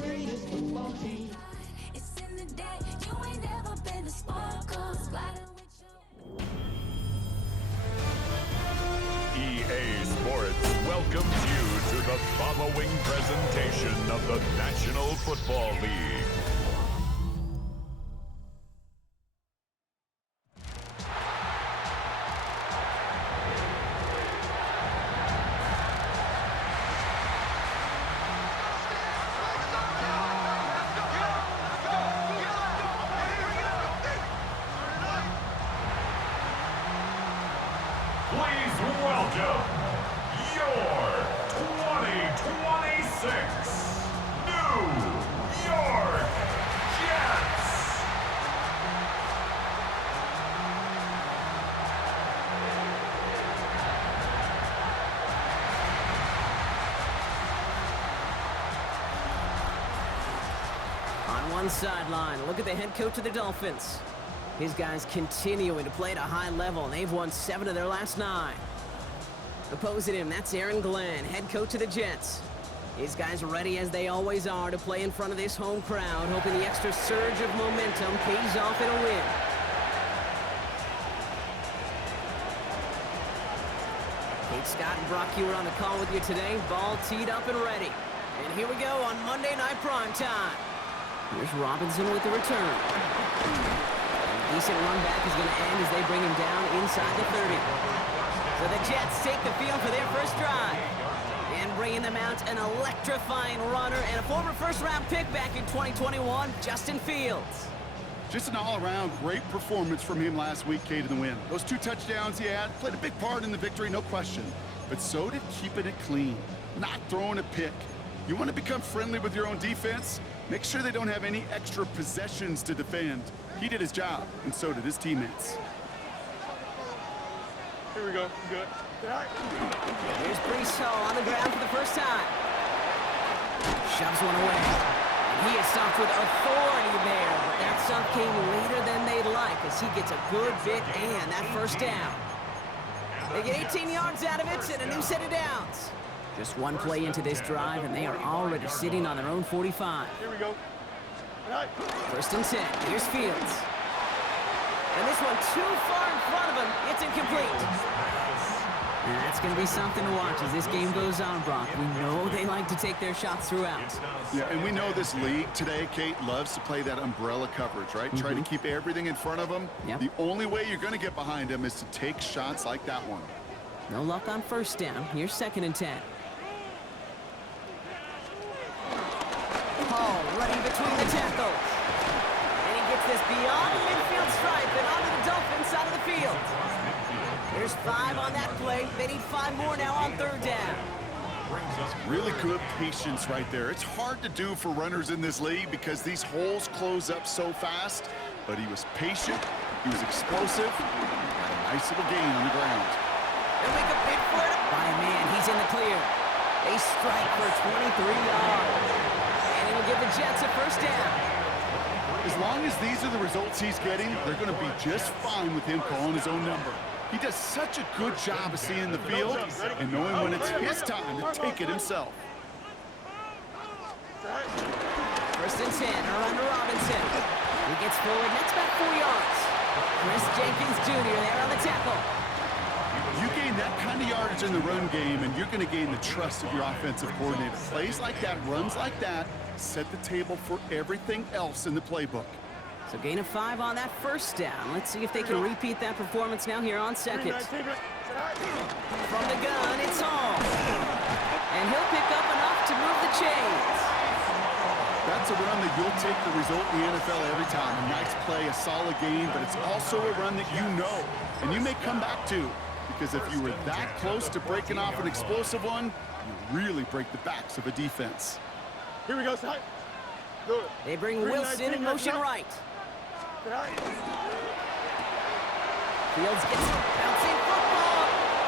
greatest football team. It's in the day, you ain't never been a sparkle. Sliding with your EA Sports welcomes you to the following presentation of the National Football League. Please welcome your 2026 New York Jets. On one sideline, look at the head coach of the Dolphins. His guys continuing to play at a high level, and they've won 7 of their last 9. Opposing him, that's Aaron Glenn, head coach of the Jets. His guys ready as they always are to play in front of this home crowd, hoping the extra surge of momentum pays off in a win. Kate Scott and Brock Hewer on the call with you today. Ball teed up and ready. And here we go on Monday Night Primetime. Here's Robinson with the return. Decent run back is going to end as they bring him down inside the 30. So the Jets take the field for their first drive. And bringing them out, an electrifying runner and a former first-round pick back in 2021, Justin Fields. Just an all-around great performance from him last week, Kate, in the win. Those 2 touchdowns he had played a big part in the victory, no question. But so did keeping it clean, not throwing a pick. You want to become friendly with your own defense? Make sure they don't have any extra possessions to defend. He did his job, and so did his teammates. Here we go. Good. Here's Brees Hall on the ground for the first time. Shoves one away. And he is stopped with authority there, but that stop came later than they'd like as he gets a good bit and that first down. They get 18 yards out of it and a new set of downs. Just one play into this drive, and they are already sitting on their own 45. Here we go. First and 10. Here's Fields. And this one too far in front of him. It's incomplete. And that's going to be something to watch as this game goes on, Brock. We know they like to take their shots throughout. Yeah, and we know this league today, Kate, loves to play that umbrella coverage, right? Try to keep everything in front of them. Yep. The only way you're going to get behind them is to take shots like that one. No luck on first down. Here's second and 10. Hall running between the tackles. And he gets this beyond the midfield stripe and onto the Dolphin side of the field. There's 5 on that play. They need 5 more now on third down. Really good patience right there. It's hard to do for runners in this league because these holes close up so fast. But he was patient. He was explosive. Got a nice little gain on the ground. They'll make a big for it. By man, he's in the clear. They strike for 23 yards. And it'll give the Jets a first down. As long as these are the results he's getting, they're going to be just fine with him calling his own number. He does such a good job of seeing the field and knowing when it's his time to take it himself. First and 10, around to Robinson. He gets forward, that's about 4 yards. Chris Jenkins Jr. there on the tackle. You gain that kind of yardage in the run game, and you're going to gain the trust of your offensive coordinator. Plays like that, runs like that, set the table for everything else in the playbook. So gain of 5 on that first down. Let's see if they can repeat that performance now here on second. From the gun, it's Hall. And he'll pick up enough to move the chains. That's a run that you'll take the result in the NFL every time. A nice play, a solid game, but it's also a run that you know, and you may come back to. Because if you were that close to breaking off an explosive one, you really break the backs of a defense. Here we go, side. Do it. They bring Wilson in motion right. Fields gets a bouncing football.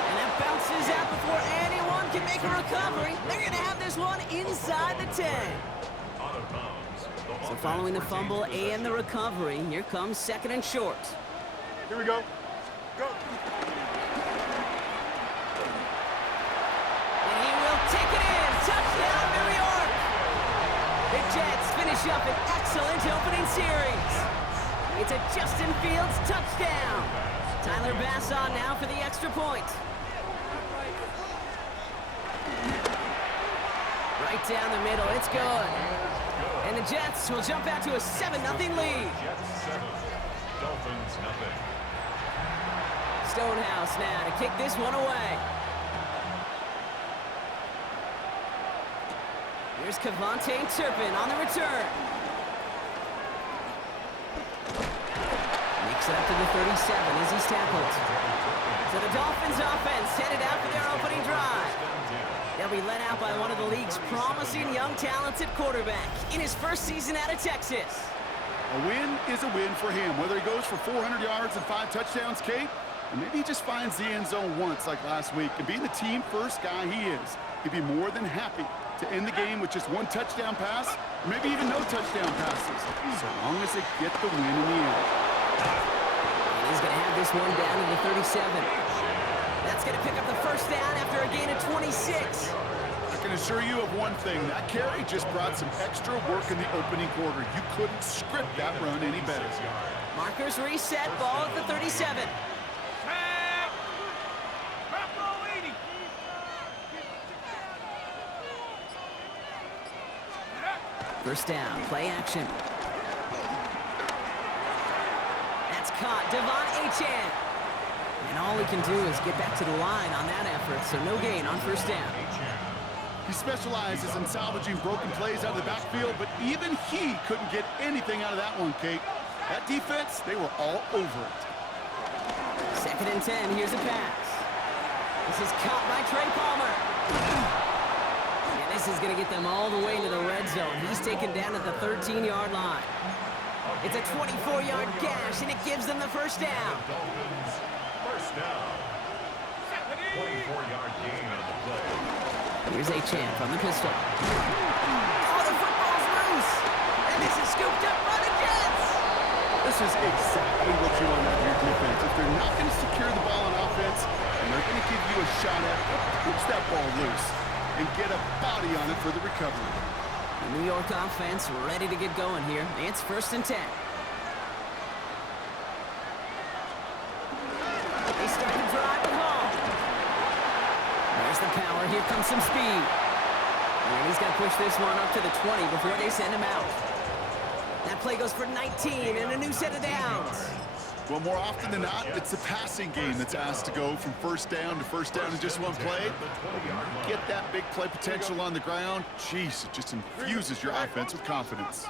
And that bounces out before anyone can make a recovery. They're going to have this one inside the 10. So following the fumble and the recovery, here comes second and short. Here we go. Go. And he will take it in. Touchdown, New York. Big Jet finish up an excellent opening series. It's a Justin Fields touchdown. Tyler Bass on now for the extra point. Right down the middle, it's good. And the Jets will jump out to a 7-0 lead. Jets 7, Dolphins nothing. Stonehouse now to kick this one away. Here's Cavante Turpin on the return. Makes it up to the 37 as he's tackled. So the Dolphins offense headed out for their opening drive. They'll be led out by one of the league's promising young talented quarterback in his first season out of Texas. A win is a win for him, whether he goes for 400 yards and 5 touchdowns, Kate, or maybe he just finds the end zone once like last week. And being the team first guy he is, he'd be more than happy to end the game with just 1 touchdown pass, or maybe even no touchdown passes, so long as they get the win in the end. And he's going to have this one down to the 37. That's going to pick up the first down after a gain of 26. I can assure you of one thing, that carry just brought some extra work in the opening quarter. You couldn't script that run any better. Markers reset, ball at the 37. First down, play action. That's caught, Devon Achane. And all he can do is get back to the line on that effort, so no gain on first down. He specializes in salvaging broken plays out of the backfield, but even he couldn't get anything out of that one, Kate. That defense, they were all over it. 2nd and 10, here's a pass. This is caught by Trey Palmer. And this is going to get them all the way into the red zone. He's taken down at the 13-yard line. It's a 24-yard gash, and it gives them the first down. Dolphins, first down. 24-yard gain on the play. Here's Achane from the pistol. Oh, the football's loose! And this is scooped up by the Jets! This is exactly what you want out of your defense. If they're not going to secure the ball on offense, and they're going to give you a shot at it, push that ball loose and get a body on it for the recovery. The New York offense ready to get going here. It's 1st and 10. They start to drive it home. There's the power. Here comes some speed. And he's got to push this one up to the 20 before they send him out. That play goes for 19 and a new set of downs. Well, more often than not, it's the passing game that's asked to go from first down in just one play. Get that big play potential on the ground. Jeez, it just infuses your offense with confidence.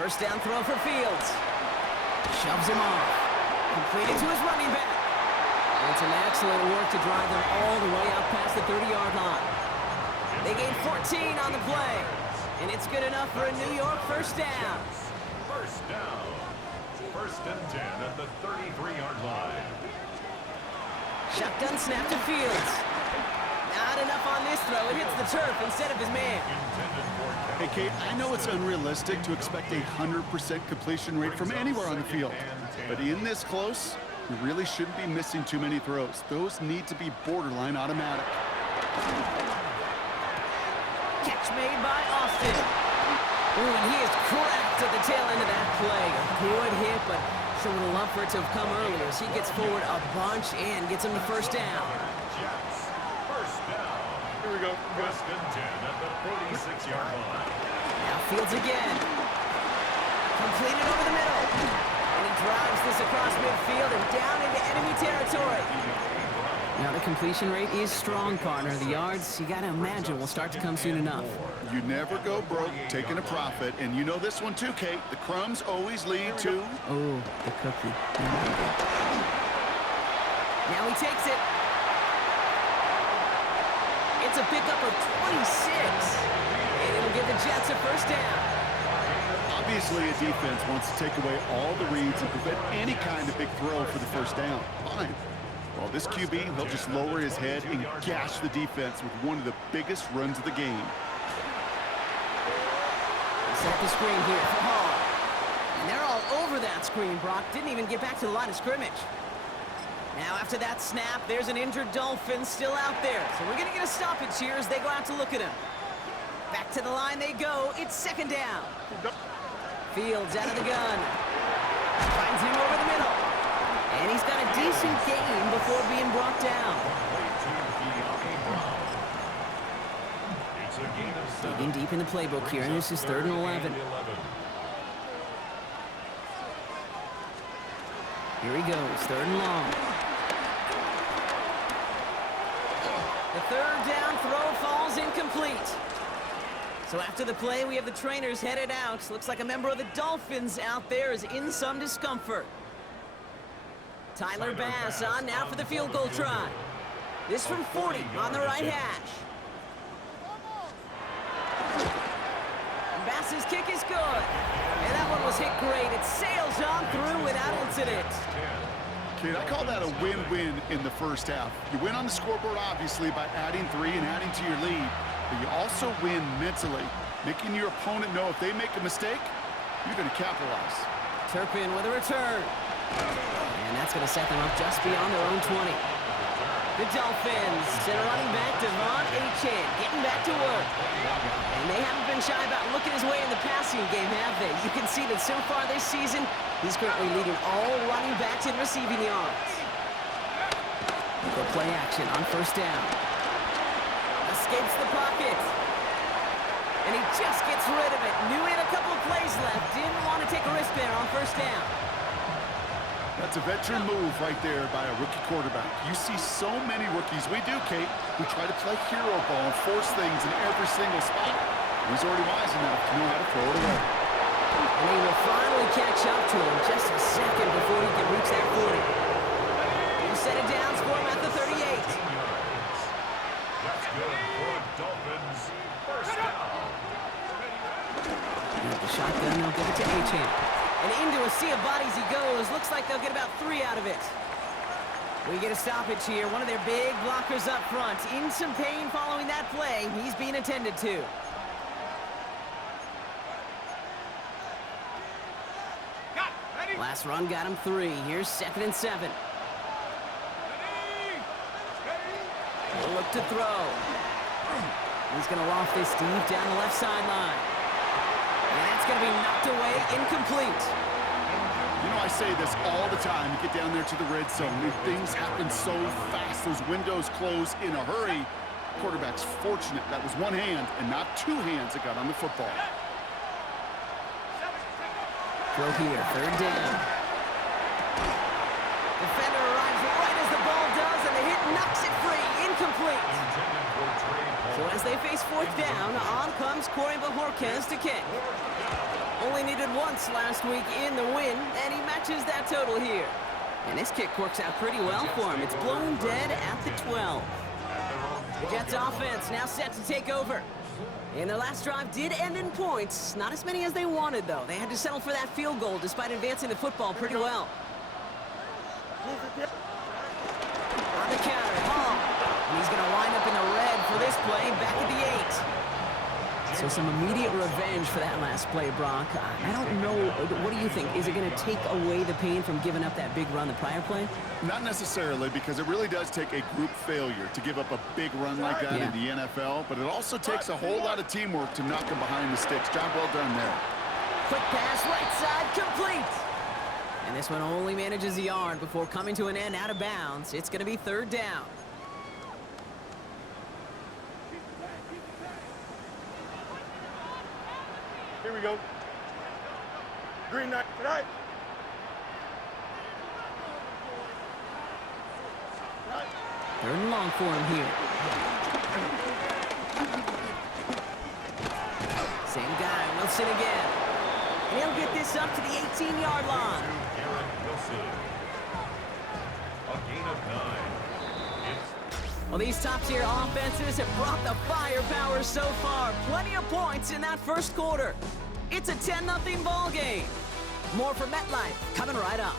First down throw for Fields. Shoves him off. Completed to his running back. And some excellent work to drive them all the way out past the 30-yard line. They gain 14 on the play. And it's good enough for a New York first down. First down. 1st and 10 at the 33-yard line. Shotgun snap to Fields. Not enough on this throw. It hits the turf instead of his man. Hey, Kate, I know it's unrealistic to expect a 100% completion rate from anywhere on the field. But in this close, you really shouldn't be missing too many throws. Those need to be borderline automatic. Catch made by Austin. Ooh, and he is cracked at the tail end of that play. A good hit, but sure would have loved for it to have come earlier as he gets forward a bunch and gets him the first down. Jets, first down. Here we go. 1st and 10 at the 46-yard line. Now Fields again. Completed over the middle. And he drives this across midfield and down into enemy territory. Now the completion rate is strong, partner. The yards, you got to imagine, will start to come soon enough. You never go broke taking a profit, and you know this one too, Kate. The crumbs always lead to... Oh, the cookie. Now he takes it. It's a pickup of 26. And it'll give the Jets a first down. Obviously, a defense wants to take away all the reads and prevent any kind of big throw for the first down. Fine. Well, this QB, he'll just lower his head and gash the defense with one of the biggest runs of the game. Set the screen here for Hall. And they're all over that screen, Brock. Didn't even get back to the line of scrimmage. Now after that snap, there's an injured Dolphin still out there. So we're going to get a stoppage here as they go out to look at him. Back to the line they go. It's second down. Fields out of the gun. Finds him over the middle. And he's got a decent gain before being brought down. Digging deep in the playbook here, and this is 3rd and 11. Here he goes, 3rd and long. The 3rd down throw falls incomplete. So after the play, we have the trainers headed out. Looks like a member of the Dolphins out there is in some discomfort. Tyler Bass on now for the field goal try. This from 40 on the right hash. Bass's kick is good. And that one was hit great. It sails on through without incident. Kid, I call that a win-win in the first half. You win on the scoreboard, obviously, by adding 3 and adding to your lead. But you also win mentally, making your opponent know if they make a mistake, you're going to capitalize. Turpin with a return. And that's going to set them up just beyond their own 20. The Dolphins send a running back, Devon Achane, getting back to work. And they haven't been shy about looking his way in the passing game, have they? You can see that so far this season, he's currently leading all running backs in receiving yards. The play action on 1st down. Escapes the pocket. And he just gets rid of it. Knew he had a couple of plays left. Didn't want to take a risk there on 1st down. That's a veteran move right there by a rookie quarterback. You see so many rookies, we do, Kate, who try to play hero ball and force things in every single spot. He's already wise enough to know how to throw it away. And he will finally catch up to him just a second before he can reach that 40. He set it down for him at the 38. That's good for Dolphins. 1st down. With the shotgun, they'll give it to Achane. And into a sea of bodies he goes. Looks like they'll get about 3 out of it. We get a stoppage here. One of their big blockers up front. In some pain following that play. He's being attended to. Last run got him 3. Here's 2nd and 7. He'll look to throw. He's going to loft this deep down the left sideline. And that's going to be knocked away, incomplete. You know, I say this all the time. You get down there to the red zone, and things happen so fast. Those windows close in a hurry. Quarterback's fortunate that was one hand and not 2 hands that got on the football. Throw here, 3rd down. Defender arrives right as the ball does, and the hit knocks it free, incomplete. So as they face 4th down, on comes Corey Bajorquez to kick. Only needed once last week in the win, and he matches that total here. And this kick works out pretty well for him. It's blown dead at the 12. The Jets offense now set to take over. And their last drive did end in points. Not as many as they wanted, though. They had to settle for that field goal despite advancing the football pretty well. On the counter, Hall. And he's going to wind up in the red for this play, back at the 8. So some immediate revenge for that last play, Brock. I don't know. What do you think? Is it going to take away the pain from giving up that big run the prior play? Not necessarily, because it really does take a group failure to give up a big run like that in the NFL, but it also takes a whole lot of teamwork to knock them behind the sticks. Job well done there. Quick pass, right side, complete. And this one only manages a yard before coming to an end out of bounds. It's going to be 3rd down. Here we go. Green night tonight. Third and long for him here. Same guy, Wilson again. And he'll get this up to the 18-yard line. A gain of 9. Well, these top-tier offenses have brought the firepower so far. Plenty of points in that first quarter. It's a 10-0 ball game. More from MetLife coming right up.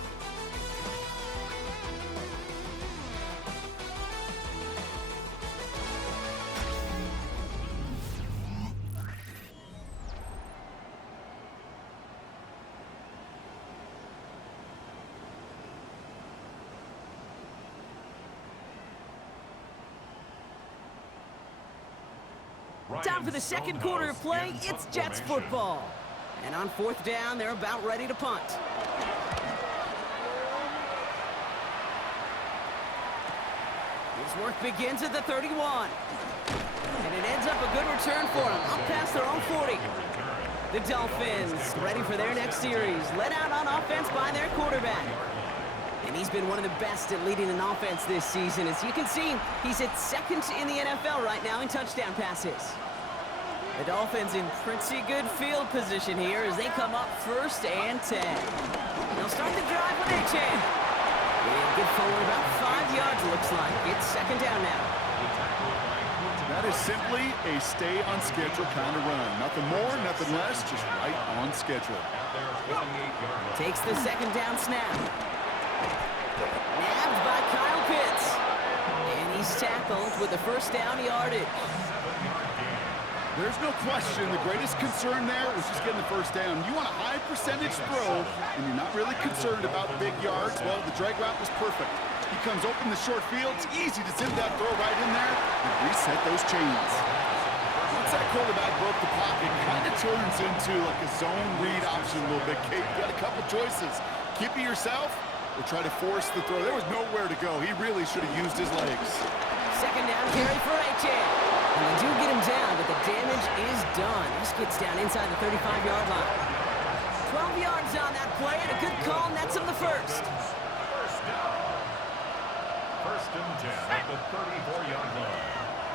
Time for the second quarter of play. It's Jets football. And on fourth down, they're about ready to punt. His work begins at the 31. And it ends up a good return for him, up past their own 40. The Dolphins ready for their next series, led out on offense by their quarterback. And he's been one of the best at leading an offense this season. As you can see, he's at second in the NFL right now in touchdown passes. The Dolphins in pretty good field position here as they come up 1st and 10. They'll start the drive with a chance. And good forward, about 5 yards looks like. It's 2nd down now. That is simply a stay on schedule kind of run. Nothing more, nothing less, just right on schedule. Takes the 2nd down snap. Nabbed by Kyle Pitts. And he's tackled with the 1st down yardage. There's no question the greatest concern there was just getting the 1st down. You want a high percentage throw, and you're not really concerned about big yards. Well, the drag route was perfect. He comes open the short field. It's easy to zip that throw right in there and reset those chains. Once that quarterback broke the pocket, it kind of turns into like a zone read option a little bit. Kate, you got a couple choices. Keep it yourself or try to force the throw. There was nowhere to go. He really should have used his legs. 2nd down carry for A-Chan. And they do get him down, but the damage is done. This gets down inside the 35-yard line. 12 yards on that play, and a good call nets him the 1st. 1st down. 1st and 10 at the 34-yard line.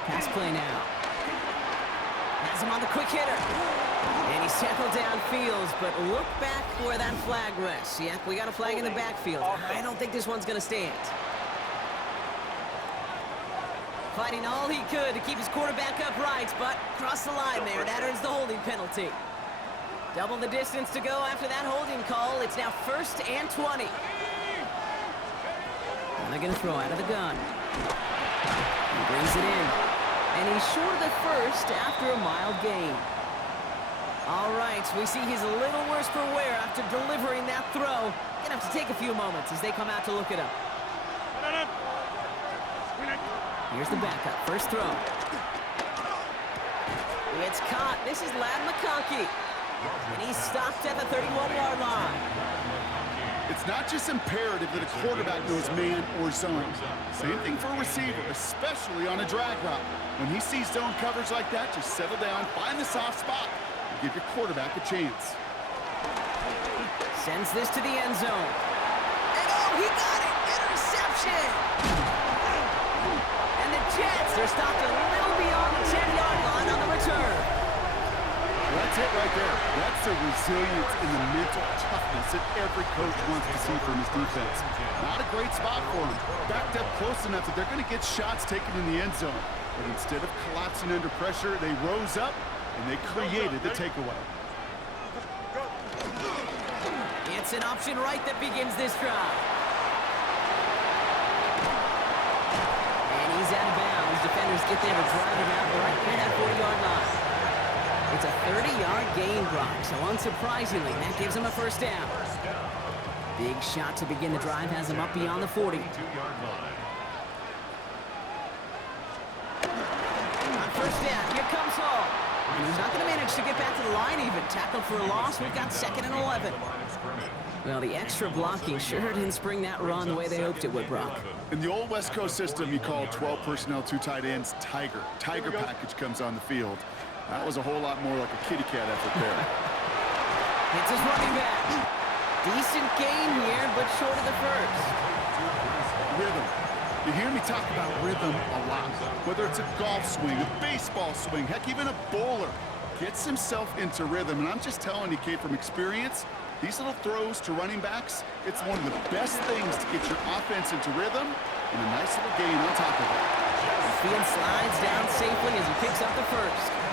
Pass play now. Has him on the quick hitter. And he's tackled downfield, but look back where that flag rests. Yeah, we got a flag in the backfield. I don't think this one's going to stand. Fighting all he could to keep his quarterback upright, but crossed the line there. That earns the holding penalty. Double the distance to go after that holding call. It's now 1st and 20. And they're going to throw out of the gun. He brings it in. And he's short of the 1st after a mild gain. All right, we see he's a little worse for wear after delivering that throw. Gonna have to take a few moments as they come out to look it up. Here's the backup. 1st throw. It's caught. This is Lad McConkey. And he's stopped at the 31-yard line. It's not just imperative that a quarterback knows man or zone. Same thing for a receiver, especially on a drag route. When he sees zone coverage like that, just settle down, find the soft spot, and give your quarterback a chance. Sends this to the end zone. And oh, he got it! Interception! And the Jets, they're stopped a little beyond the 10-yard line on the return. That's it right there. That's the resilience and the mental toughness that every coach wants to see from his defense. Not a great spot for him. Backed up close enough that they're going to get shots taken in the end zone. But instead of collapsing under pressure, they rose up and they created the takeaway. It's an option right that begins this drive. He's out of bounds. Defenders get there to drive him out right near that 40-yard line. It's a 30-yard gain, Brock, so unsurprisingly, that gives him a 1st down. Big shot to begin the drive has him up beyond the 40. On 1st down, here comes Hall. And he's not going to manage to get back to the line even. Tackled for a loss. We've got 2nd and 11. Well, the extra blocking sure didn't spring that run the way they hoped it would, Brock. In the old West Coast system, you call 12 personnel, 2 tight ends, Tiger. Tiger package comes on the field. That was a whole lot more like a kitty cat effort there. It's his running back. Decent gain here, but short of the 1st. Rhythm. You hear me talk about rhythm a lot. Whether it's a golf swing, a baseball swing, heck, even a bowler gets himself into rhythm. And I'm just telling you, Kate, from experience, these little throws to running backs, it's one of the best things to get your offense into rhythm and a nice little gain on top of it. The field slides down safely as he picks up the 1st.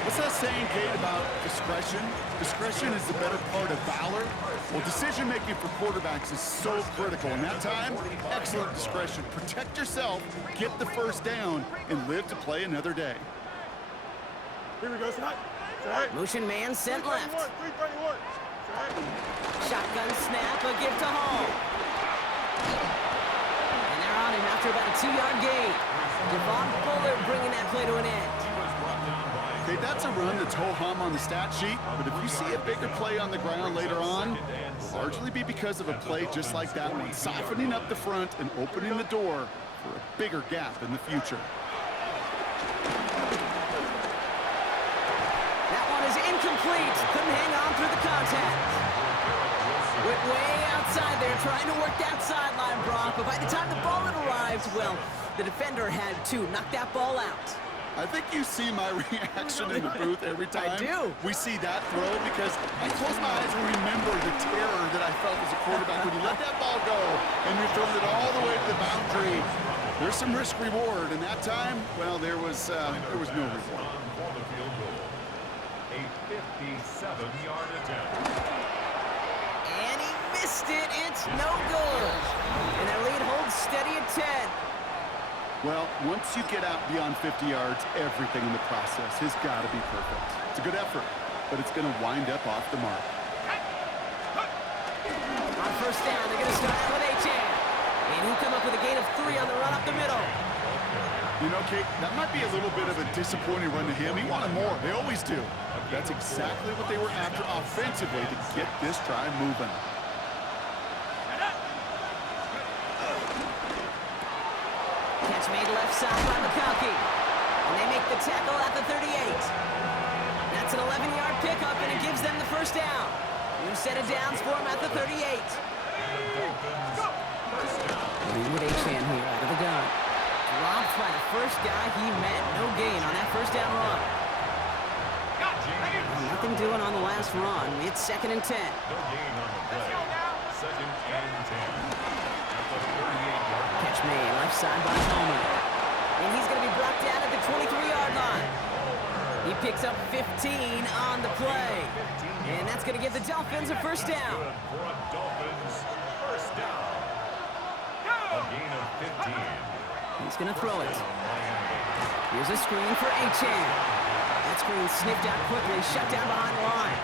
What's that saying, Kate, about discretion? Discretion is the better part of valor. Well, decision-making for quarterbacks is so critical. In that time, excellent discretion. Protect yourself, get the 1st down, and live to play another day. Here we go, tonight. Motion man sent left. 331. Shotgun snap, a give to Hall. And they're on him after for about a 2-yard gain. Devon Bullard bringing that play to an end. Okay, that's a run that's ho-hum on the stat sheet, but if you see a bigger play on the ground later on, it'll largely be because of a play just like that one, softening up the front and opening the door for a bigger gap in the future. That one is incomplete. Couldn't hang on through the contact. Went way outside there, trying to work that sideline, Brock, but by the time the ball had arrived, well, the defender had to knock that ball out. I think you see my reaction in the booth every time I do. we see that throw, because I close my eyes and remember the terror that I felt as a quarterback when you let that ball go and you're throwing it all the way to the boundary. There's some risk reward, and that time, well, there was no reward. A 57-yard attempt. And he missed it. It's no good. And their lead holds steady at 10. Well, once you get out beyond 50 yards, everything in the process has got to be perfect. It's a good effort, but it's going to wind up off the mark. On first down, they're going to start out with Achan. And he'll come up with a gain of 3 on the run up the middle. You know, Kate, that might be a little bit of a disappointing run to him. He wanted more. They always do. That's exactly what they were after offensively to get this drive moving. Catch made left side by McConkey. And they make the tackle at the 38. That's an 11-yard pickup, and it gives them the first down. New set of downs for him at the 38. With Achan here out of the gun. Dropped by the first guy he met. No gain on that first down run. Well, nothing doing on the last run. It's 2nd and 10. No gain on the play. 2nd and 10. At the 38-yard line. Catch made left side by Homer. And he's going to be brought down at the 23-yard line. He picks up 15 on the play. And that's going to give the Dolphins a first down. For a Dolphins first down. A gain of 15. He's going to throw it. Here's a screen for Achan. That screen sniffed out quickly, shut down behind the line.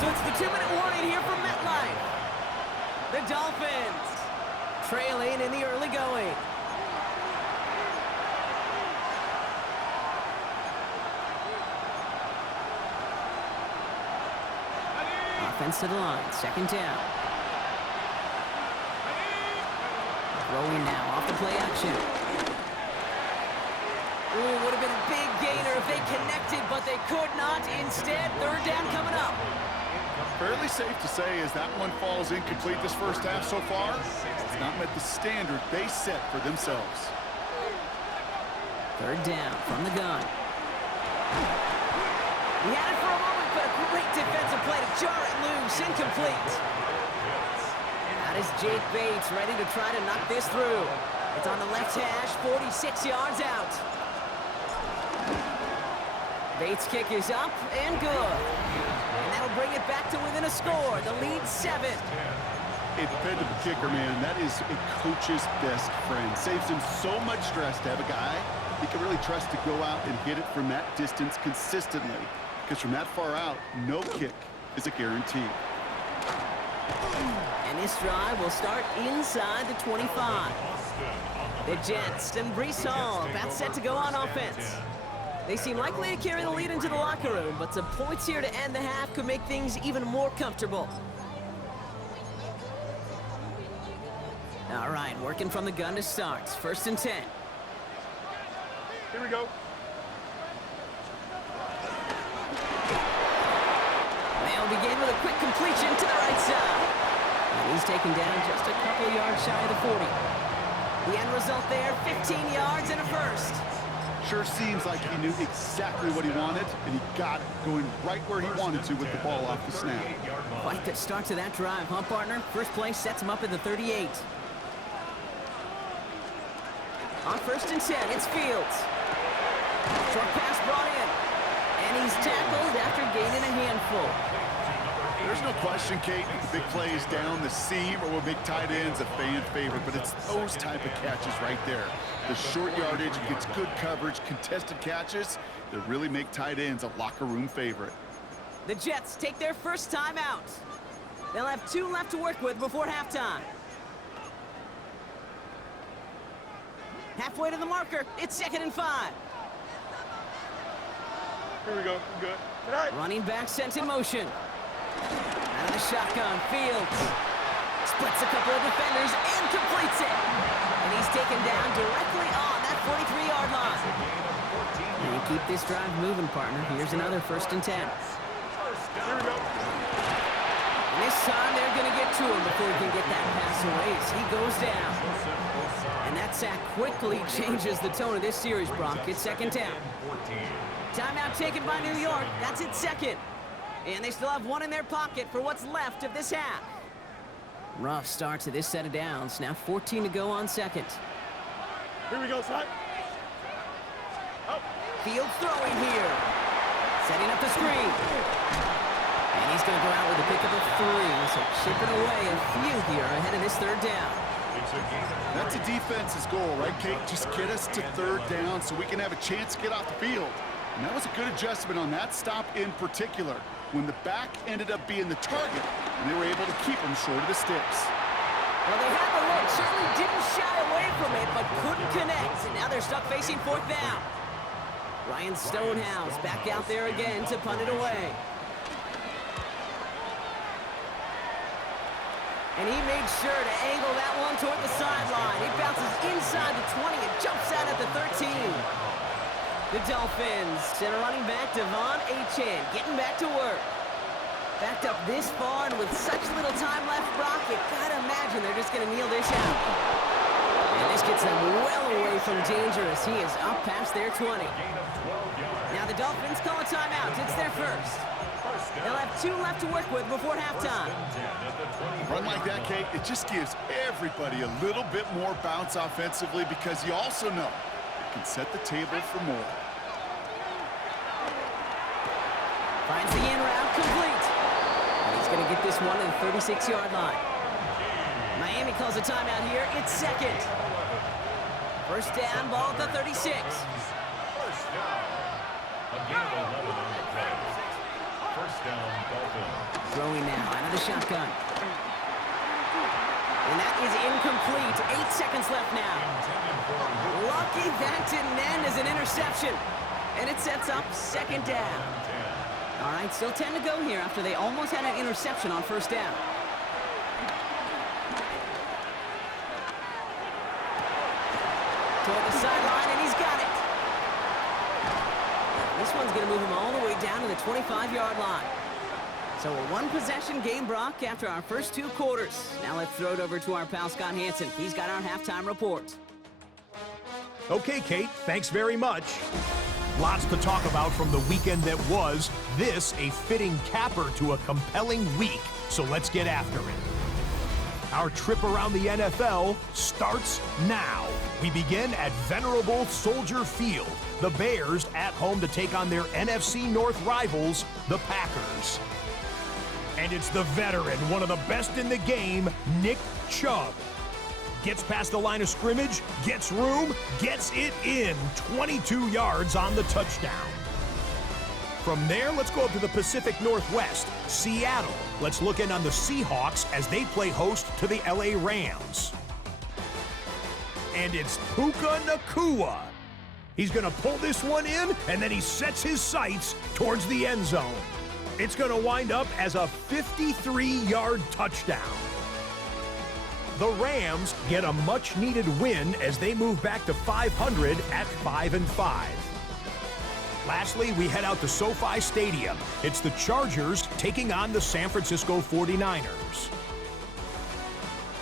So it's the 2-minute warning here from MetLife. The Dolphins trailing in the early going. Offense to the line, 2nd down. Throwing now off the play action. Ooh, would have been a big gainer if they connected, but they could not. Instead, 3rd down coming up. Fairly safe to say as that one falls incomplete this first half so far, it's not met the standard they set for themselves. 3rd down from the gun. He had it for a moment, but a great defensive play to jar it loose. Incomplete. That is Jake Bates ready to try to knock this through. It's on the left hash, 46 yards out. Bates' kick is up and good. And that'll bring it back to within a score. The lead 7. A dependable kicker, man, that is a coach's best friend. Saves him so much stress to have a guy he can really trust to go out and hit it from that distance consistently. Because from that far out, no kick is a guarantee. And this drive will start inside the 25. The Jets and Breece Hall about set to go on offense. They seem likely to carry the lead into the locker room, but some points here to end the half could make things even more comfortable. All right, working from the gun to start. 1st and 10. Here we go. They'll begin with a quick completion to the right side. And he's taken down just a couple yards shy of the 40. The end result there, 15 yards and a first. Sure seems like he knew exactly what he wanted, and he got it going right where he wanted to with the ball off the snap. Quite the start to that drive, huh, partner? First play sets him up at the 38. On 1st and 10, it's Fields. Short pass brought in. And he's tackled after gaining a handful. There's no question, Kate, the big plays down the seam or will make tight ends a fan favorite, but it's those type of catches right there. The short yardage gets good coverage, contested catches that really make tight ends a locker room favorite. The Jets take their first time out. They'll have 2 left to work with before halftime. Halfway to the marker. It's 2nd and 5. Here we go. We're good. Tonight. Running back sent in motion. Out of the shotgun, Fields. Splits a couple of defenders and completes it. And he's taken down directly on that 43-yard line. And keep this drive moving, partner. Here's another 1st and 10. Here we go. And this time they're going to get to him before he can get that pass away as he goes down. And that sack quickly changes the tone of this series, Brock. It's 2nd down. Timeout taken by New York. That's its 2nd. And they still have one in their pocket for what's left of this half. Rough start to this set of downs. Now 14 to go on 2nd. Here we go, son. Field throwing here. Setting up the screen. And he's going to go out with a pickup of 3. So chipping away a few here ahead of this 3rd down. That's a defense's goal, right, Kate? Just get us to 3rd down so we can have a chance to get off the field. And that was a good adjustment on that stop in particular, when the back ended up being the target, and they were able to keep him short of the sticks. Well, they had the look, certainly didn't shy away from it, but couldn't connect. And now they're stuck facing 4th down. Ryan Stonehouse back out there again to punt it away. And he made sure to angle that one toward the sideline. It bounces inside the 20 and jumps out at the 13. The Dolphins send a running back, Devon Achane, getting back to work. Backed up this far and with such little time left, Brock, you gotta imagine they're just gonna kneel this out. And this gets them well away from danger as he is up past their 20. Now the Dolphins call a timeout. It's their 1st. They'll have 2 left to work with before halftime. A run like that, Kate, it just gives everybody a little bit more bounce offensively because you also know it can set the table for more. Finds the in route complete. And he's going to get this one to the 36-yard line. Miami calls a timeout here. It's 2nd. 1st down, ball at the 36. Throwing now out of the shotgun. And that is incomplete. 8 seconds left now. Lucky that didn't end as an interception. And it sets up 2nd down. All right, still 10 to go here after they almost had an interception on 1st down. Toward the sideline, and he's got it. This one's going to move him all the way down to the 25-yard line. So a 1-possession game, Brock, after our first 2 quarters. Now let's throw it over to our pal Scott Hansen. He's got our halftime report. Okay, Kate, thanks very much. Lots to talk about from the weekend that was. This a fitting capper to a compelling week, so let's get after it. Our trip around the NFL starts now. We begin at venerable Soldier Field. The Bears at home to take on their NFC North rivals, the Packers. And it's the veteran, one of the best in the game, Nick Chubb. Gets past the line of scrimmage, gets room, gets it in. 22 yards on the touchdown. From there, let's go up to the Pacific Northwest, Seattle. Let's look in on the Seahawks as they play host to the LA Rams. And it's Puka Nacua. He's going to pull this one in, and then he sets his sights towards the end zone. It's going to wind up as a 53-yard touchdown. The Rams get a much-needed win as they move back to 500 at 5-5. Lastly, we head out to SoFi Stadium. It's the Chargers taking on the San Francisco 49ers.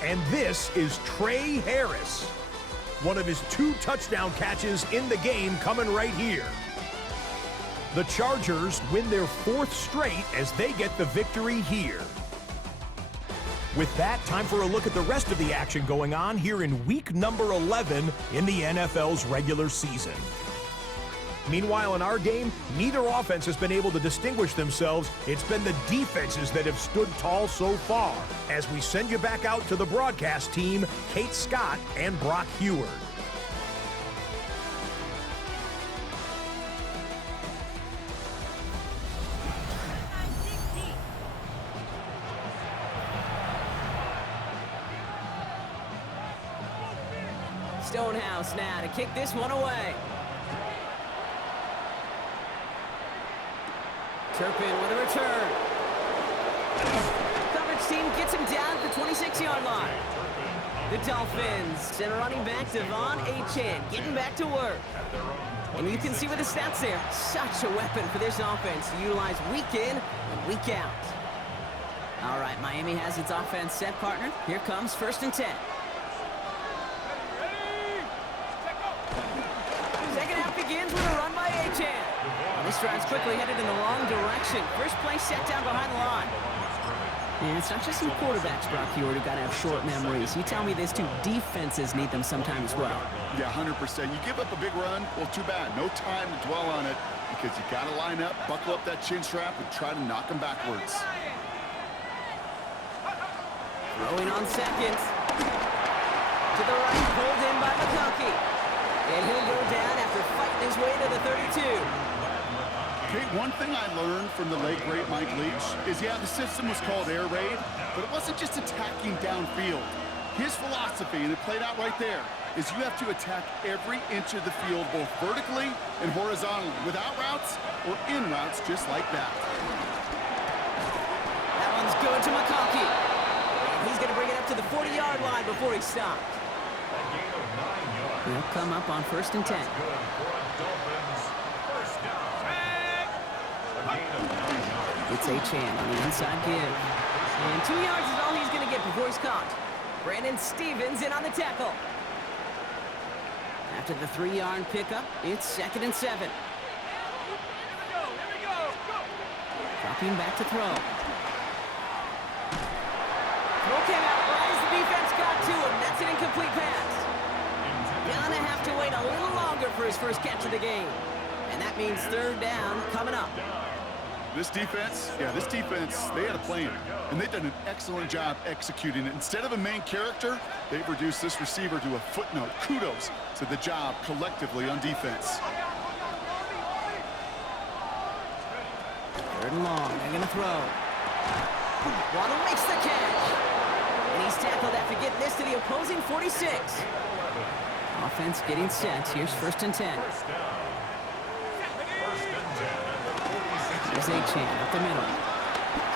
And this is Trey Harris. One of his 2 touchdown catches in the game coming right here. The Chargers win their 4th straight as they get the victory here. With that, time for a look at the rest of the action going on here in week number 11 in the NFL's regular season. Meanwhile, in our game, neither offense has been able to distinguish themselves. It's been the defenses that have stood tall so far. As we send you back out to the broadcast team, Kate Scott and Brock Heward. Stonehouse now to kick this one away. Turpin with a return. Coverage team gets him down at the 26-yard line. The Dolphins send running back Devon Achane getting back to work. And you can see with the stats there, such a weapon for this offense to utilize week in and week out. All right, Miami has its offense set, partner. Here comes 1st and 10. Second half begins with a run by Achane. This drive's quickly headed in the wrong direction. First play set down behind the line. And it's not just some quarterbacks, Brock Heward, who got to have short memories. You tell me these two defenses need them sometime as well. Yeah, 100%. You give up a big run, well, too bad. No time to dwell on it because you got to line up, buckle up that chin strap, and try to knock them backwards. Throwing on second. To the right, pulled in by McConkey. And he'll go down after fighting his way to the 32. Okay, one thing I learned from the late, great Mike Leach is, yeah, the system was called air raid, but it wasn't just attacking downfield. His philosophy, and it played out right there, is you have to attack every inch of the field, both vertically and horizontally, without routes or in routes, just like that. That one's good to McConkey. And he's going to bring it up to the 40-yard line before he stopped. He'll come up on 1st and 10. It's Achane on the inside give. And 2 yards is all he's going to get before he's caught. Brandon Stevens in on the tackle. After the 3-yard pickup, it's 2nd and 7. Dropping back to throw. Throw came out right as the defense got to him. That's an incomplete pass. Gonna have to wait a little longer for his first catch of the game. And that means 3rd down coming up. This defense, they had a plan, and they've done an excellent job executing it. Instead of a main character, they've reduced this receiver to a footnote. Kudos to the job collectively on defense. 3rd and long, they're gonna throw. Waddle makes the catch. And he's tackled after getting this to the opposing 46. Offense getting set. Here's 1st and 10. Here's Achane up the middle.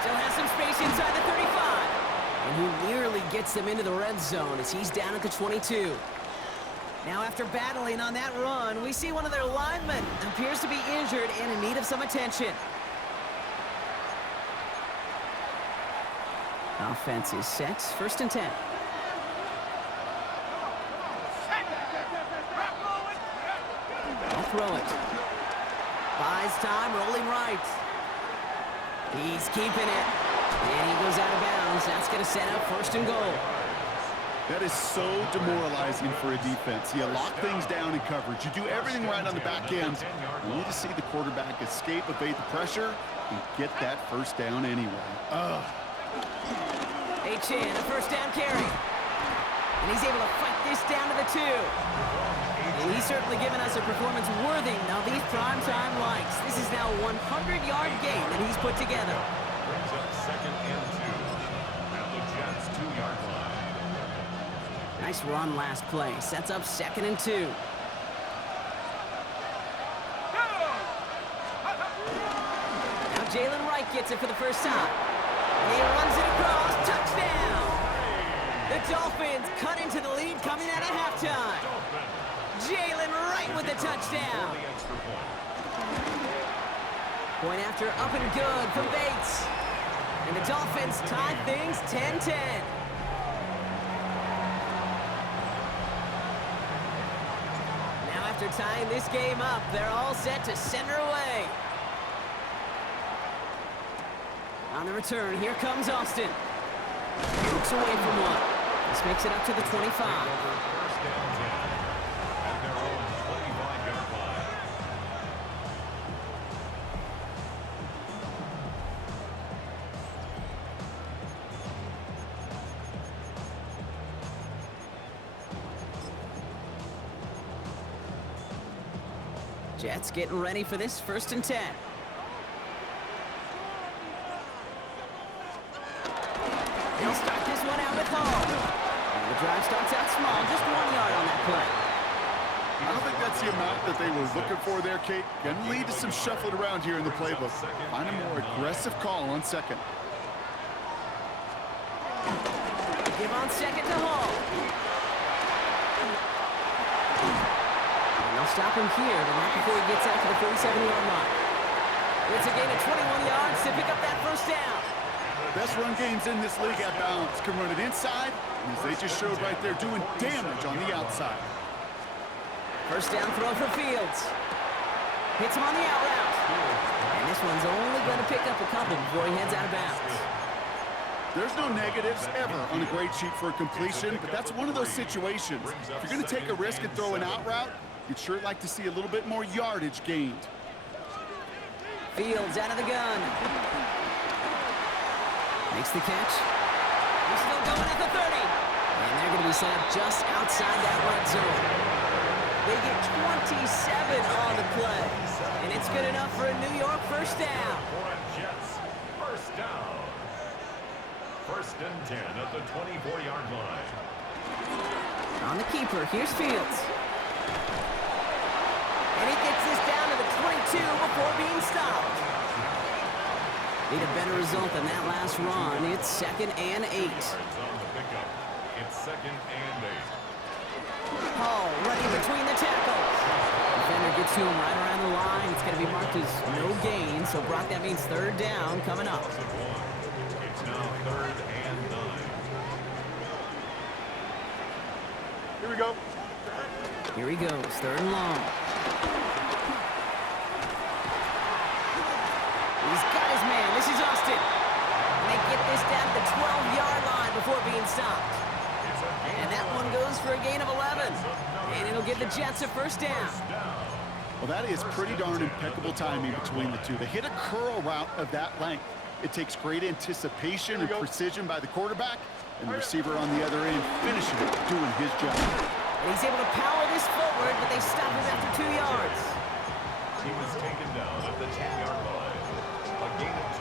Still has some space inside the 35. And he nearly gets them into the red zone as he's down at the 22. Now after battling on that run, we see one of their linemen appears to be injured and in need of some attention. Offense is set. 1st and 10. I'll throw it. Buys time, rolling right. He's keeping it. And he goes out of bounds. That's going to set up 1st and goal. That is so demoralizing for a defense. You lock things down in coverage. You do everything right on the back end. You need to see the quarterback escape, evade the pressure, and get that 1st down anyway. Achane, a 1st down carry. And he's able to fight this down to the 2. And he's certainly given us a performance worthy of these primetime likes. This is now a 100-yard game that he's put together. Brings up 2nd and 2 at the Jets' 2-yard line. Nice run last play. Sets up 2nd and 2. Now Jalen Wright gets it for the first time. He runs it across. Touchdown! The Dolphins cut into the lead coming out of halftime. Jalen Wright with the touchdown. Point after up and good from Bates. And the Dolphins tie things 10-10. Now after tying this game up, they're all set to send her away. On the return, here comes Austin. Looks away from one. This makes it up to the 25. Jets getting ready for this 1st and 10. They'll start this one out with Hall. And the drive starts out small, just 1 yard on that play. I don't think that's the amount that they were looking for there, Kate. Can lead to some shuffling around here in the playbook. Find a more aggressive call on second. Give on second to Hall. And they'll stop him here, but not before he gets out to the 47-yard line. It's a gain of 21 yards to pick up that first down. Best run games in this league at balance. Can run it inside, and as they just showed right there, doing damage on the outside. First down throw for Fields. Hits him on the out route. And this one's only going to pick up a couple before he heads out of bounds. There's no negatives ever on a grade sheet for a completion, but that's one of those situations. If you're going to take a risk and throw an out route, you'd sure like to see a little bit more yardage gained. Fields out of the gun. Makes the catch. He's still going at the 30. And they're going to be set up just outside that red zone. They get 27 on the play. And it's good enough for a New York first down. Jets, first down. First and 10 at the 24-yard line. On the keeper, here's Fields. And he gets this down to the 22 before being stopped. Need a better result than that last run. It's 2nd and 8. It's 2nd and 8. Hall running between the tackles. Defender gets to him right around the line. It's going to be marked as no gain. So, Brock, that means third down coming up. It's now 3rd and 9. Here we go. Here he goes, 3rd and long. He's got his man. This is Austin. And they get this down to the 12-yard line before being stopped. And that one goes for a gain of 11. And it'll give the Jets a first down. Well, that is pretty darn impeccable timing between the two. They hit a curl route of that length. It takes great anticipation and precision by the quarterback, and the receiver on the other end finishing it, doing his job. And he's able to power this forward, but they stop him after 2 yards. He was taken down at the 10-yard line. A gain of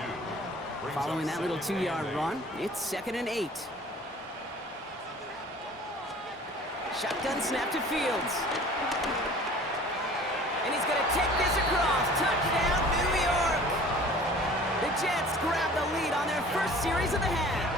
2. Following that little 2-yard run, it's 2nd and 8. Shotgun snap to Fields. And he's going to take this across. Touchdown, New York! The Jets grab the lead on their first series of the half.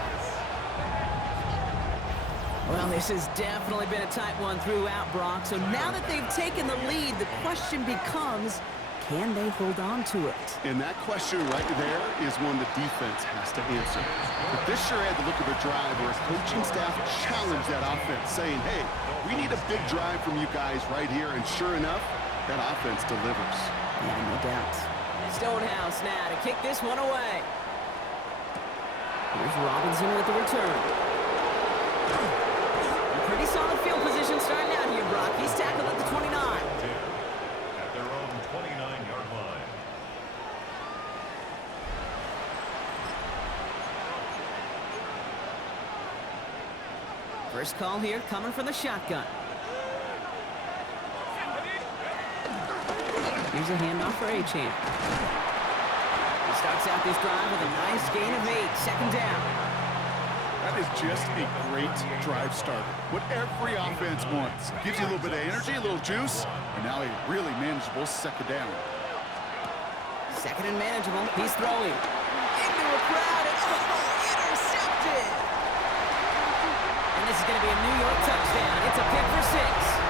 Well, this has definitely been a tight one throughout, Brock. So now that they've taken the lead, the question becomes, can they hold on to it? And that question right there is one the defense has to answer. But this sure had the look of a drive where a coaching staff challenged that offense, saying, hey, we need a big drive from you guys right here. And sure enough, that offense delivers. Yeah, no doubt. Stonehouse now to kick this one away. Here's Robinson with the return. Pretty solid field position starting out here, Brock. He's tackled at the 29. At their own 29-yard line. First call here coming from the shotgun. Here's a handoff for Achane. He starts out this drive with a nice gain of 8. 2nd down. That is just a great drive starter. What every offense wants. Gives you a little bit of energy, a little juice, and now a really manageable 2nd down. 2nd and manageable. He's throwing. Into a crowd and intercepted. And this is going to be a New York touchdown. It's a pick for 6.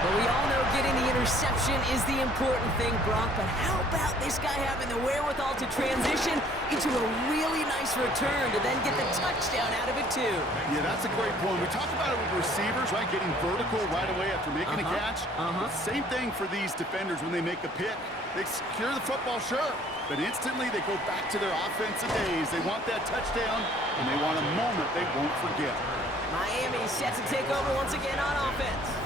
But we all know getting the interception is the important thing, Brock. But how about this guy having the wherewithal to transition into a really nice return to then get the touchdown out of it, too? Yeah, that's a great point. We talk about it with receivers, right? Getting vertical right away after making a catch. Same thing for these defenders when they make a pick. They secure the football, sure, but instantly they go back to their offensive days. They want that touchdown, and they want a moment they won't forget. Miami set to take over once again on offense.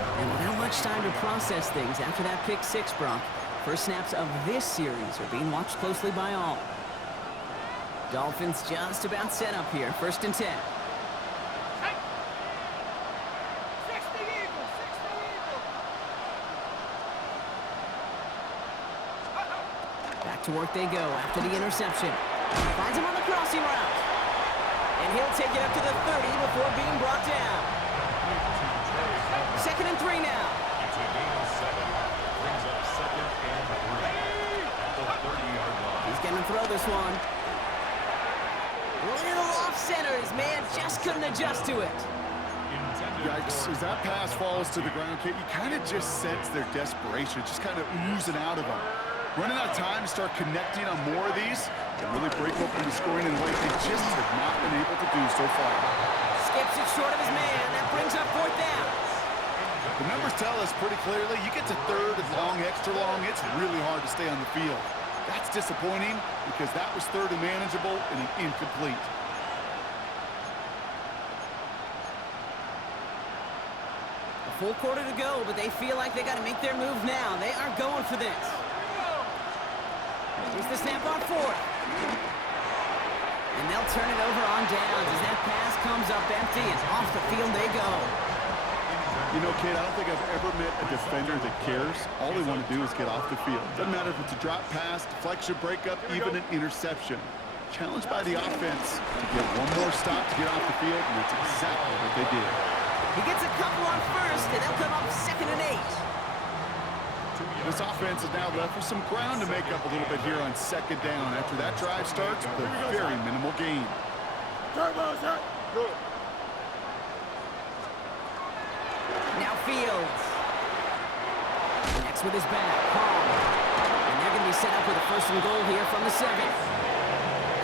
And without much time to process things after that pick 6, Brock, first snaps of this series are being watched closely by all. Dolphins just about set up here, 1st and 10. Back to work they go after the interception. Finds him on the crossing route. And he'll take it up to the 30 before being brought down. this one. Little off center. His man just couldn't adjust to it. Yikes, as that pass falls to the ground, Kate, you kind of just sense their desperation, just kind of oozing out of them. Running out of time to start connecting on more of these and really break open the scoring in a way they just have not been able to do so far. Skips it short of his man. That brings up fourth down. The numbers tell us pretty clearly, you get to third and long, extra long, it's really hard to stay on the field. That's disappointing because that was third and manageable and an incomplete. A full quarter to go, but they feel like they got to make their move now. They are going for this. Here's the snap on fourth. And they'll turn it over on downs as that pass comes up empty and off the field they go. You know, Kate, I don't think I've ever met a defender that cares. All they want to do is get off the field. Doesn't matter if it's a drop pass, deflection, breakup, even an interception. Challenged by the offense to get one more stop to get off the field, and that's exactly what they did. He gets a couple on first, and they'll come up 2nd and 8. This offense is now left with some ground to make up a little bit here on 2nd down after that drive starts with a very minimal gain. Good. Now Fields. Next with his back, Hall. And they're going to be set up with a 1st and goal here from the 7.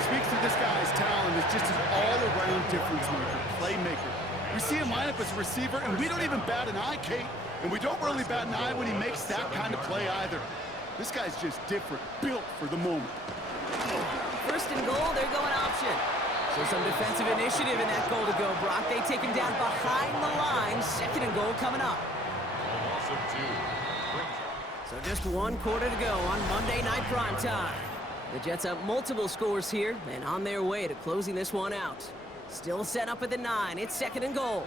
Speaks to this guy's talent as just an all-around difference maker, playmaker. We see him line up as a receiver, and we don't even bat an eye, Kate. And we don't really bat an eye when he makes that kind of play either. This guy's just different, built for the moment. 1st and goal, they're going option. So some defensive initiative in that goal to go, Brock. They take him down behind the line. 2nd and goal coming up. So just 1 quarter to go on Monday Night Primetime. The Jets up multiple scores here and on their way to closing this one out. Still set up at the 9. It's 2nd and goal.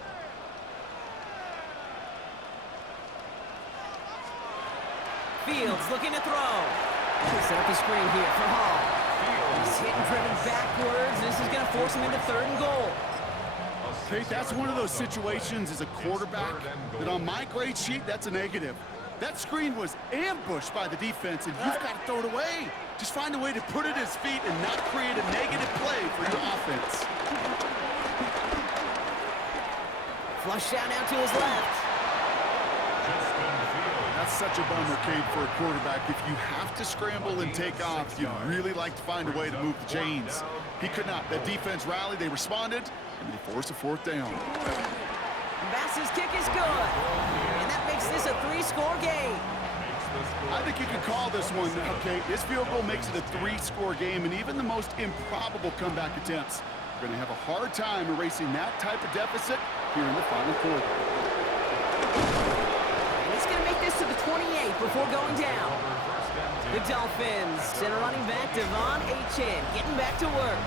Fields looking to throw. Set up the screen here for Hall. He's hit and driven backwards. This is going to force him into 3rd and goal. Kate, that's one of those situations as a quarterback that on my grade sheet, that's a negative. That screen was ambushed by the defense, and you've got to throw it away. Just find a way to put it at his feet and not create a negative play for your offense. Flush down now to his left. That's such a bummer, Kate, for a quarterback. If you have to scramble and take off, you'd really like to find a way to move the chains. He could not. That defense rallied, they responded, and they forced a 4th down. Bass's kick is good. And that makes this a 3-score game. I think you can call this one, okay, this field goal makes it a 3-score game, and even the most improbable comeback attempts are going to have a hard time erasing that type of deficit here in the final quarter. And he's going to make this to the 28 before going down. The Dolphins send a running back, Devon Achane, getting back to work.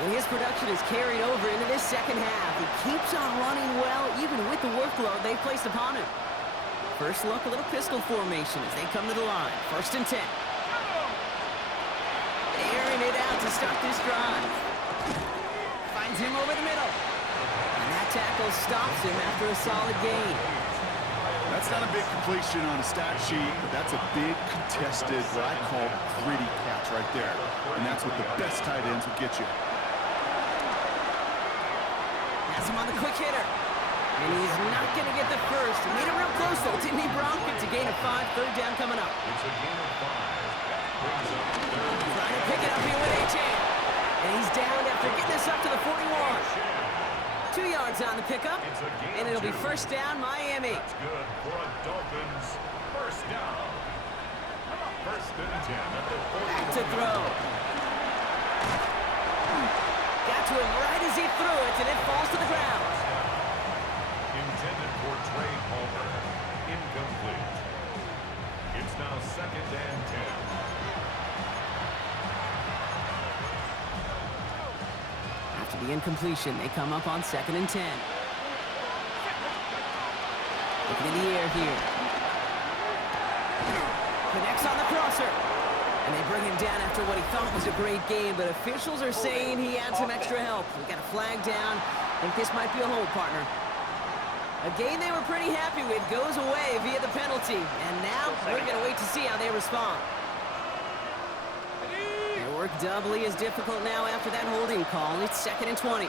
And his production is carried over into this 2nd half. He keeps on running well, even with the workload they placed upon him. First look, a little pistol formation as they come to the line. 1st and 10. Airing it out to start this drive. Finds him over the middle. And that tackle stops him after a solid gain. That's not a big completion on a stat sheet, but that's a big contested, what I call gritty catch right there. And that's what the best tight ends will get you. Has him on the quick hitter. And he's not going to get the first. He made it real close, though, didn't he, Brock? It's a gain of 5, 3rd down coming up. Trying to pick it up here with Achane. And he's down after getting this up to the 41. 2 yards on the pickup, and it'll be 1st down, Miami. That's good for a Dolphins 1st down. 1st and 10 at the 40. Back to throw. Got to him right as he threw it, and it falls to the ground. Intended for Trey Palmer. Incomplete. It's now 2nd and 10. After the incompletion, they come up on 2nd and 10. Looking in the air here. Connects on the crosser. And they bring him down after what he thought was a great game, but officials are saying he had some extra help. We got a flag down. I think this might be a hold, partner. A game they were pretty happy with goes away via the penalty. And now we're going to wait to see how they respond. They're work doubly as difficult now after that holding call. It's 2nd and 20.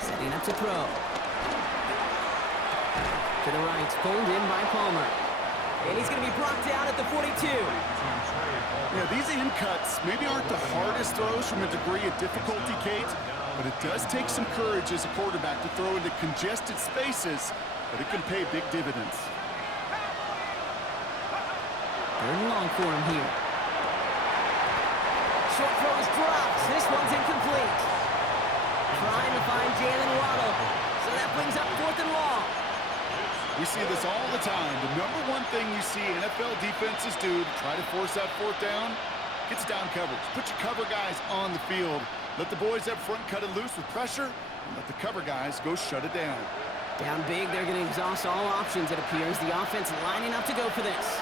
Setting up to throw. To the right, pulled in by Palmer. And he's going to be brought down at the 42. Yeah, these in cuts maybe aren't the hardest throws from a degree of difficulty, Kate, but it does take some courage as a quarterback to throw into congested spaces, but it can pay big dividends. 3rd and long for him here. Short throw is dropped. This one's incomplete. Trying to find Jalen Waddle. So that brings up 4th and long. We see this all the time. The number one thing you see NFL defenses do to try to force that 4th down, it's down coverage. Put your cover guys on the field. Let the boys up front cut it loose with pressure, and let the cover guys go shut it down. Down big, they're going to exhaust all options, it appears. The offense lining up to go for this.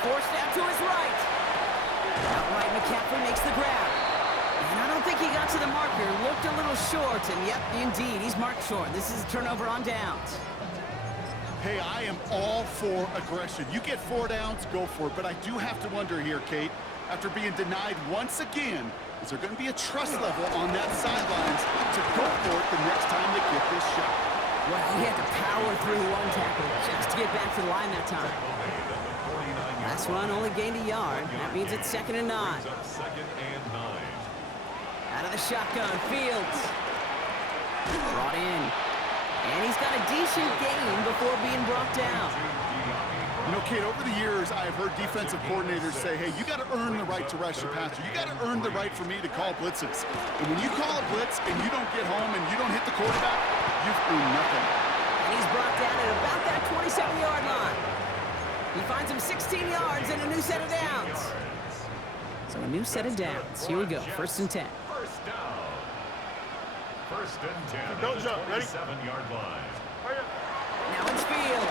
Forced out to his right. Outright, McCaffrey makes the grab. And I don't think he got to the marker. Looked a little short, and yep, indeed, he's marked short. This is a turnover on downs. Hey, I am all for aggression. You get 4 downs, go for it. But I do have to wonder here, Kate, after being denied once again, is there going to be a trust level on that sidelines to go for it the next time they get this shot? Well, he had to power through one tackle just to get back to the line that time. Last run only gained a yard. That means it's 2nd and 9. Out of the shotgun, Fields. Brought in. And he's got a decent gain before being brought down. You know, Kate, over the years, I've heard defensive coordinators say, hey, you got to earn the right to rush your passer. You got to earn the right for me to call blitzes. And when you call a blitz and you don't get home and you don't hit the quarterback, you've earned nothing. And he's brought down at about that 27-yard line. He finds him 16 yards and a new set of downs. So a new set of downs. Here we go, 1st and 10. First down. 1st and 10. Don't jump. Ready? 7-yard line. Now it's Fields.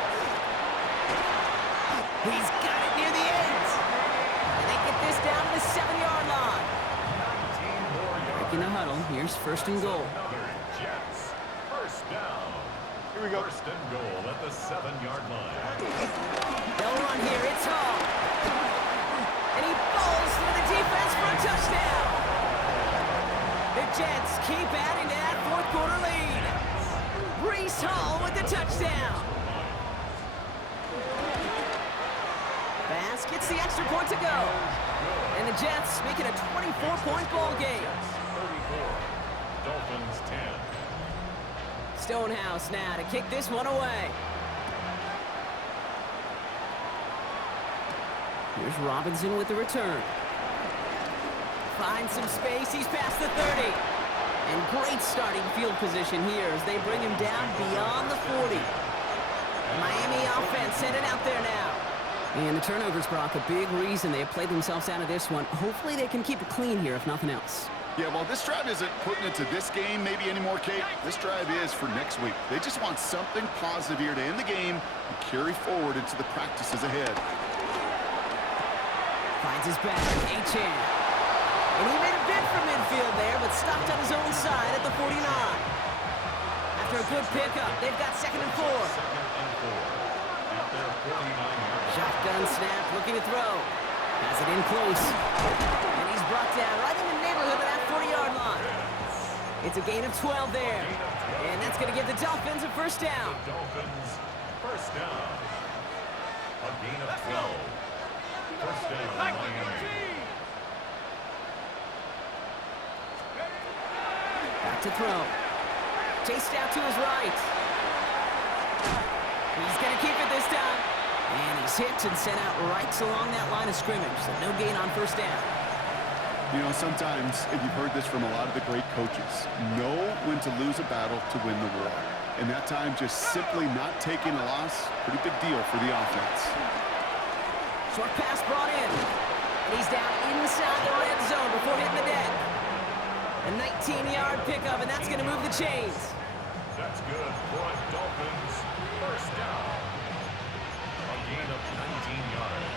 He's got it near the end. And they get this down to the 7-yard line. Breaking the huddle. Here's 1st and goal. Another Jets. First down. Here we go. 1st and goal at the 7-yard line. They'll run here. It's Hall. And he falls through the defense for a touchdown. The Jets keep adding to that 4th quarter lead. Breece Hall with the touchdown. Bass gets the extra point to go. And the Jets make it a 24-point ball game. 34. Dolphins 10. Stonehouse now to kick this one away. Here's Robinson with the return. Finds some space. He's past the 30. And great starting field position here as they bring him down beyond the 40. Miami offense headed out there now. And the turnovers, Brock, a big reason they have played themselves out of this one. Hopefully they can keep it clean here, if nothing else. Yeah, well, this drive isn't putting it to this game maybe anymore, Kate. This drive is for next week. They just want something positive here to end the game and carry forward into the practices ahead. Finds his back, Achane. And he made a bid for midfield there, but stopped on his own side at the 49. After a good pickup, they've got 2nd and 4. 2nd and 4. At their 49-yard. Shotgun snap, looking to throw. Has it in close. And he's brought down right in the neighborhood of that 40-yard line. It's a gain of 12 there. And that's going to give the Dolphins a 1st down. The Dolphins, 1st down. A gain of 12. 1st down, Miami. Back to throw. Chased out to his right. He's going to keep it this time. And he's hit and sent out right along that line of scrimmage. So no gain on 1st down. You know, sometimes, and you've heard this from a lot of the great coaches, know when to lose a battle to win the war. And that time, just simply not taking a loss, pretty big deal for the offense. Short pass brought in. And he's down inside the red zone before hitting the deck. A 19-yard pickup, and that's going to move the chains. That's good for a Dolphins 1st down. A gain of 19 yards.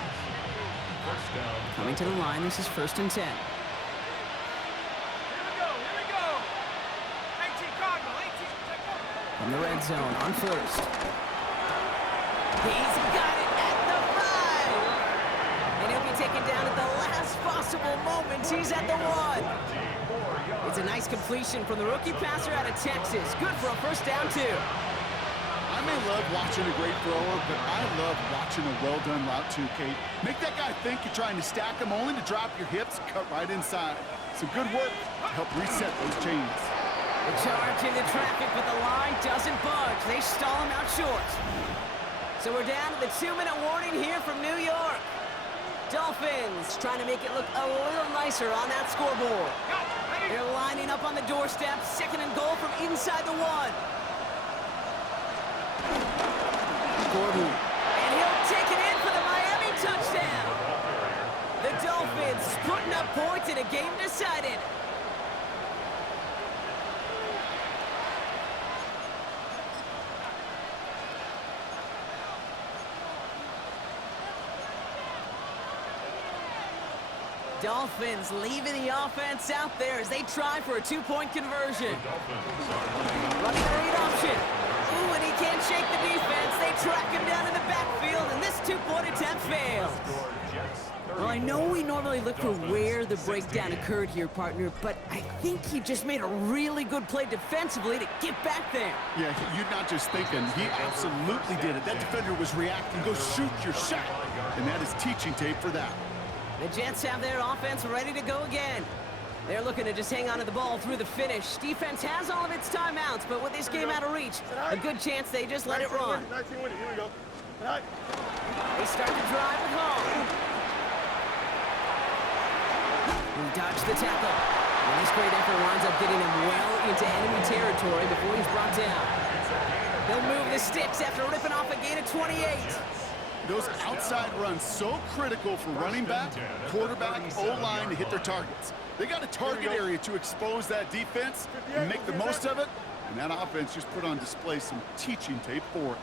1st down. Coming to the line, this is 1st and 10. From the red zone on 1st. He's got it at the 5. And he'll be taken down at the last possible moment. He's at the 1. It's a nice completion from the rookie passer out of Texas. Good for a first down, too. I may love watching a great thrower, but I love watching a well-done route too, Kate. Make that guy think you're trying to stack him only to drop your hips, cut right inside. Some good work to help reset those chains. The charge into traffic, but the line doesn't budge. They stall him out short. So we're down to the 2-minute warning here from New York. Dolphins trying to make it look a little nicer on that scoreboard. They're lining up on the doorstep. 2nd and goal from inside the 1. Gordon. And he'll take it in for the Miami touchdown. The Dolphins putting up points in a game decided. Dolphins leaving the offense out there as they try for a 2-point conversion. Running the read option. Ooh, and he can't shake the defense. They track him down in the backfield, and this 2-point attempt fails. Well, I know we normally look for where the breakdown occurred here, partner, but I think he just made a really good play defensively to get back there. Yeah, you're not just thinking. He absolutely did it. That defender was reacting. Go shoot your shot. And that is teaching tape for that. The Jets have their offense ready to go again. They're looking to just hang on to the ball through the finish. Defense has all of its timeouts, but with this game out of reach, a good chance they just let it run. 19 winning. Here we go. They start to drive it home. He dodged the tackle. And this great effort winds up getting him well into enemy territory before he's brought down. They'll move the sticks after ripping off a gain of 28. Those outside runs so critical for running back, quarterback, O-line to hit their targets. They got a target area to expose that defense and make the most of it, and that offense just put on display some teaching tape for it.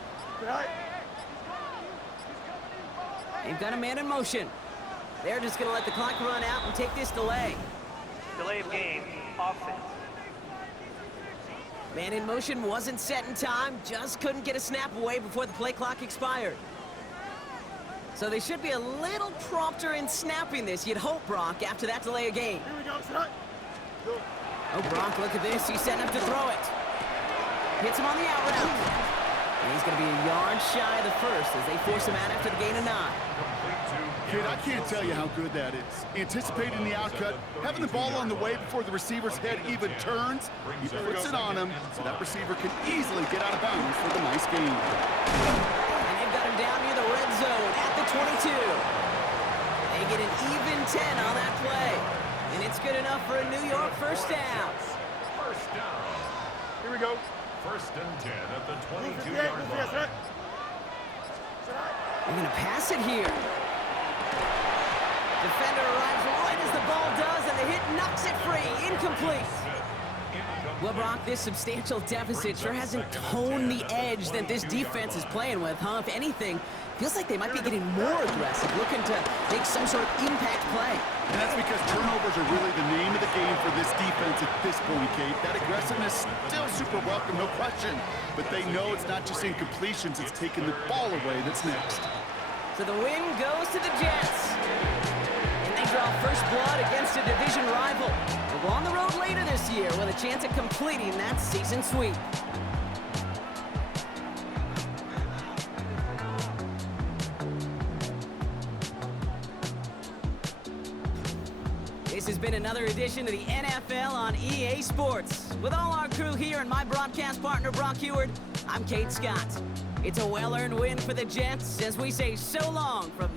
They've got a man in motion. They're just going to let the clock run out and take this delay. Delay of game, offense. Man in motion wasn't set in time, just couldn't get a snap away before the play clock expired. So they should be a little prompter in snapping this, you'd hope, Brock, after that delay of game. Here we go. Tonight. Oh, Brock, look at this. He's setting up to throw it. Hits him on the out route. And he's going to be a yard shy of the first as they force him out after the gain of 9. Kid, I can't tell you how good that is. Anticipating the outcut, having the ball on the way before the receiver's head even turns, he puts it on him so that receiver can easily get out of bounds for the nice gain. And they've got him down near the red zone at the 22. They get an even 10 on that play. And it's good enough for a New York first down. First down. Here we go. 1st and 10 at the 22-yard line. They're going to pass it here. Defender arrives right as the ball does, and the hit knocks it free. Incomplete. Well, Brock, this substantial deficit sure hasn't toned the edge that this defense is playing with, huh? If anything, feels like they might be getting more aggressive, looking to make some sort of impact play. And that's because turnovers are really the name of the game for this defense at this point, Kate. That aggressiveness still super welcome, no question. But they know it's not just incompletions, it's taking the ball away that's next. So the win goes to the Jets. And they draw first blood against a division rival. They'll go on the road later this year with a chance at completing that season sweep. This has been another edition of the NFL on EA Sports. With all our crew here and my broadcast partner, Brock Heward, I'm Kate Scott. It's a well-earned win for the Jets as we say so long from